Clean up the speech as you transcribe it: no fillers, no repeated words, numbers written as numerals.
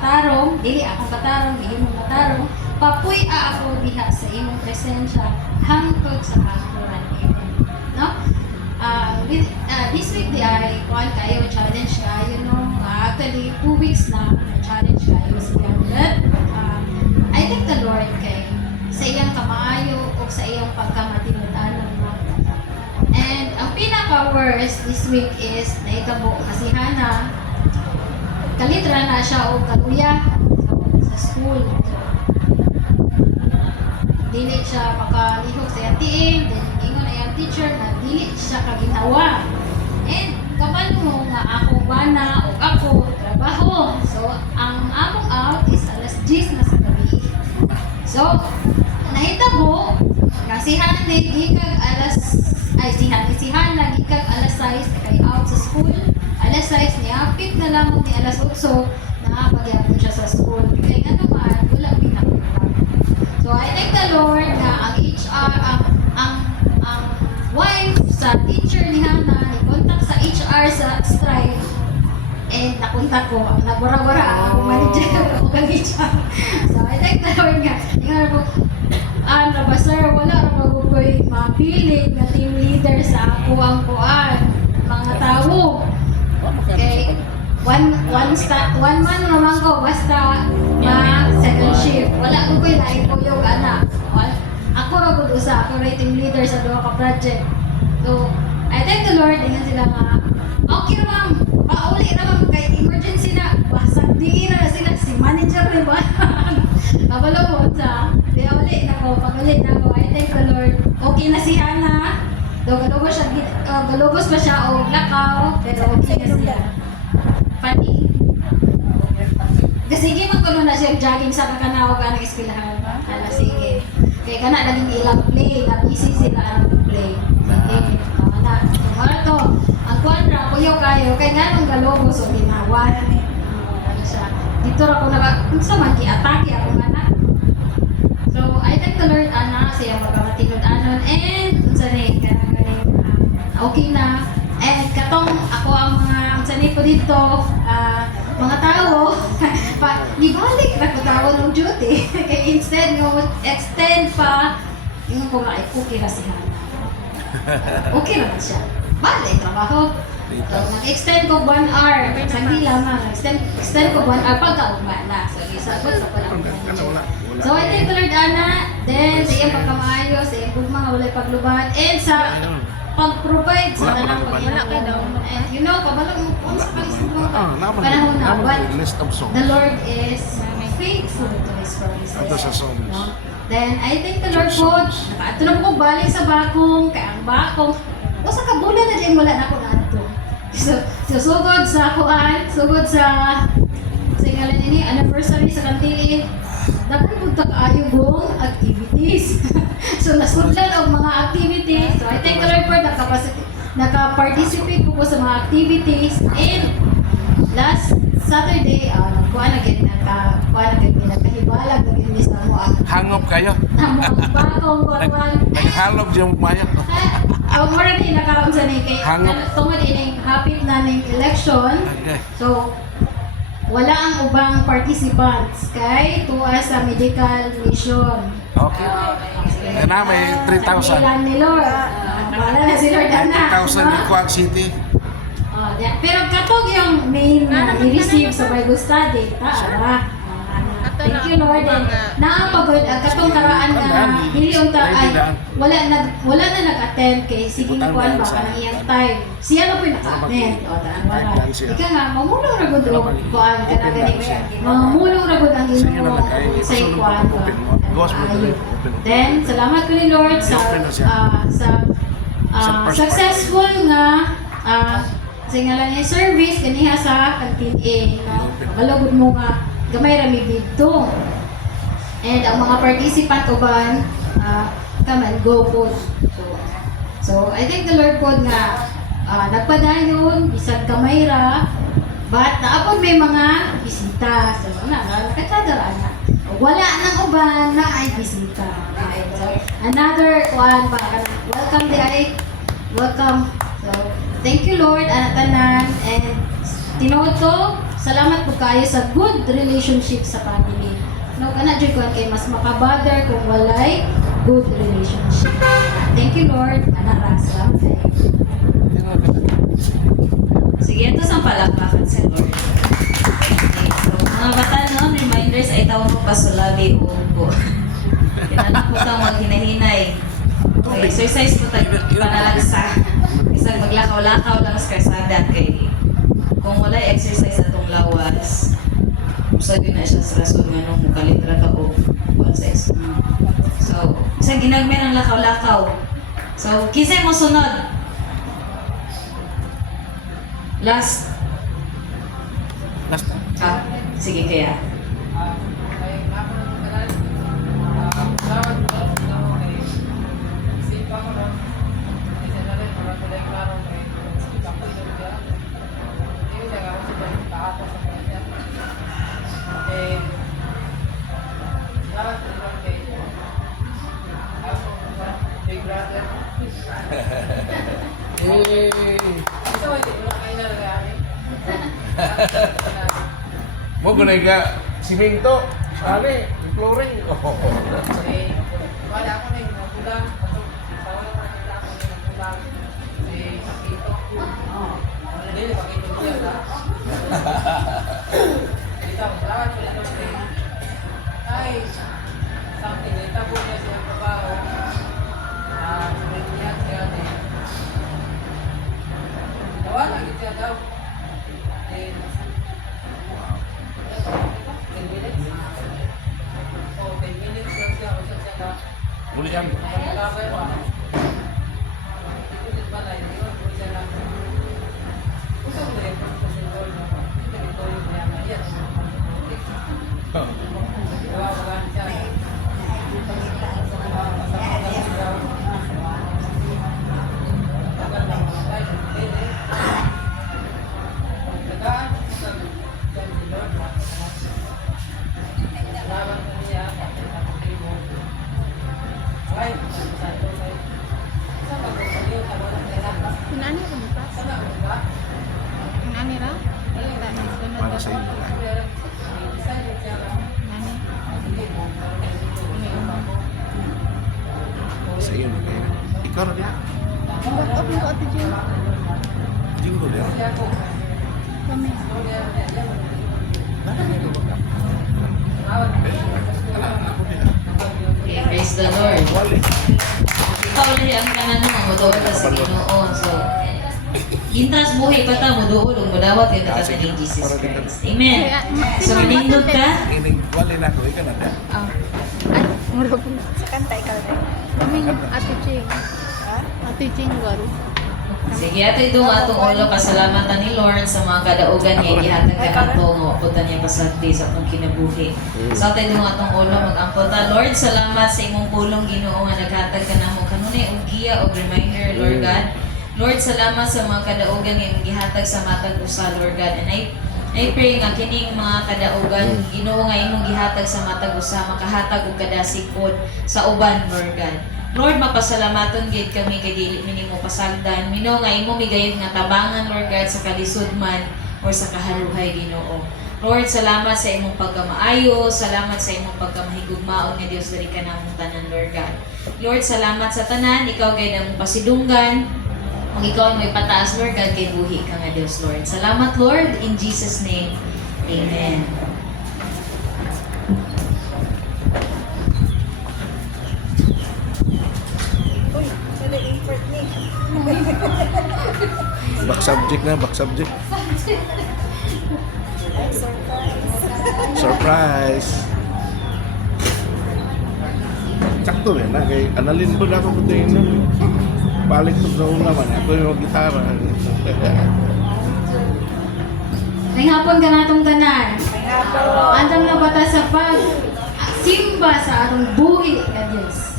katarong, dili akong katarong, imong katarong, papuy ako diha sa imong presensya hangtod sa hangturan. No? This week di ay kuan kayo challenge kayo no. Actually 2 weeks na challenge kayo siya. But I thank the Lord kay sa iyang kamaayo o sa iyang pagkamatinudanon mo. And ang pinaka-worst this week is naitabo kasi Hana kalitra na siya o kaluya sa school. Dili siya makalihok sa iyang tiil, then ingon na iyang teacher na dili siya kaginawa. And kapan mo nga ako bana o ako trabaho. So ang among out is alas 10 na sa gabi. So nahitabo nga si Hana gikag alas si Hana gikag alas 6 kay out sa school. Alas 6 niya pick na lang ni alas 8 na pagyapon siya sa school. Kay ano man wala pinakita. So I thank the Lord na ang HR ang wife sa teacher ni Hana ni-contact sa HR sa Strive and nakunta ko nagwara-wara ako manager ako kang HR. So I thank the Lord nga nga po ba sir wala ra ko koy mapili na team leader sa ako ang kuan mga tao. Okay. One man naman ko basta second shift. Wala ko ko'y lain ko yung anak. Ako ra gud usa, ako ra team leader sa duha ka project. So, I thank the Lord dengan sila nga okay ma'am, pauli na ma'am kay emergency na. Basag di na sila si manager rin ba? Kabalo mo sa pauli na ko, pagulit na ko. I thank the Lord. Okay na si Hana. Galugos pa siya o lakaw, pero okay na siya. Funny. Kasi sige magkuno na siya jogging sa kakanaw ka ng eskwelahan. Kala sige. Kaya kana naging ilang play, na busy sila ang play. Sige. Ano to? Ang kwadra kuyo kayo kay nganong galugos o ginawa. Ano siya? Dito ra ko unsa man ki-atake ako anak. So I thank the Lord ana siya magkamatinod-anon and unsa ni okay na. And katong ako ang mga sanay ko dito, mga tao, nibalik na ko tao ng duty. Kaya instead ng extend pa, yung kung ay okay na si Hana. Okay naman siya. Balik, trabaho. So, nag-extend ko 1 hour. Sandi lamang. Extend ko 1 hour pagkaugma na. So, isa ko sa palang. So, I thank the Lord, Ana. Then, sa iyang pagkamaayo, sa iyang mga walay paglubat, and sa pag-provide sa tanang Panginoon. And you know, kabalong mo sa kalisibong panahon na. But the Lord is faithful to His promises. No? Then, I thank the Lord po, nakaatunong ko balik sa bakong, kaya ang bakong, o sa kabulan na din wala na ako na ito. So, sugod sa kuan, sugod sa ngalan ini, anniversary sa kantiin, dapat punta kaayo gong activities. So, nasudlan ang mga activities. So, I thank the Lord for naka-participate po sa mga activities. And last Saturday, kuan agad nagkahibalag agad ni sa mo. Hangop kayo? Bakong kuan. Naghalog yung mayak. Ang mura din nakaroon sa ni kay tungod ini hapit na ning election. So, wala ang ubang participants kay tuwa sa medical mission. Okay. Na may 3,000. Ilan ni Lord. Wala na si Lord na. 3,000 in Quad City. Pero katog yung main na i-receive sa Bible study. Thank you Lord. And naapagod katong karaan na dili unta ay wala na nag-attend kay sige ni kuan ba kanang iyang time. Siya na po naka-attend. O wala. Ika nga mamulong ra gud og kuan kana gani. Mamulong ra gud ang imong sa kuan. Then salamat ko ni Lord sa successful nga sa ngalan ni service kaniha sa kantin A. Balugod mo nga gamay rami dito. And ang mga participant uban come and go po. So I think the Lord po nga nagpadayon bisag kamay ra but naapon may mga bisita. So nakatadara na. Wala nang uban na ay bisita. So another one pa welcome di welcome. So thank you Lord ana tanan and tinoto salamat po kayo sa good relationship sa family. No, kana jud ko kay mas makabother kung walay good relationship. Thank you Lord. Ana ra salamat kayo. Sige, ito sa palakpakan sa Lord. Okay, so, mga bata, no, reminders ay tawag mo pasulabi o upo. Kailangan po kang maghinahinay. Okay, exercise po tayo panalagsa. Isang maglakaw-lakaw lang sa karsada kay kung wala exercise atong lawas, usag yun na siya sa rason nga nung mukalitra ka o sa So, isang ginagmay ng lakaw-lakaw. So, kisay mo sunod. Last. Last. Ah, sige kaya. Mo gunay ka simento, ali, flooring. Oh. Muli yan. Nani rumpas? Nani ra? Para sa inyo. Nani? Sa inyo kayo. Ikaw rin yan. Back up mo ate Jane. Jingle yan. Kami. Okay, praise the Lord. Wali. Ikaw ulit ang kanan mo, mudool ka sa Ginoo. So, gintas buhay pa ta, mudool, ug mudawat yung nakata ni Jesus Christ. Amen. So, manindog ka? Ining wali na ko, ikaw na na. Ah. Ay, mura po. Sa kanta ikaw rin. Kami ate Jane. Ate Jane waro. Sige, ato ito atong ulo, pasalamatan ni Lord sa mga kadaugan niya, ihatag ka na ito, mawaputan niya pasagdi sa atong kinabuhi. So, ato ito atong ulo, mag-angkot ta. Lord, salamat sa imong pulong Ginoo nga naghatag ka na mo. Kanunay, og giya, og reminder, Lord God. Lord, salamat sa mga kadaugan nga imong gihatag sa matag usa, Lord God. And I pray nga kining mga kadaugan, Ginoo nga imong gihatag sa matag usa, makahatag og kadasikod sa uban, Lord God. Lord, mapasalamaton gid kami kay dili minimo pasagdan. Mino nga imo migayad nga tabangan, Lord God, sa kalisod man or sa kaharuhay, Ginoo. Lord, salamat sa imong pagkamaayo, salamat sa imong pagkamahigugmaon nga Dios diri ka namong tanan, Lord God. Lord, salamat sa tanan, ikaw gay namong pasidunggan. Kung ikaw ay may pataas, Lord God, kay buhi ka nga Dios, Lord. Salamat, Lord, in Jesus name. Amen. Back subject na, back subject. Surprise! Sakto rin na, kay analin po na ako kung tingin na. Balik ko sa una man, ako yung gitara. May hapon ka natong tanan. Andam na bata sa pag simba sa atong buhi nga Dios.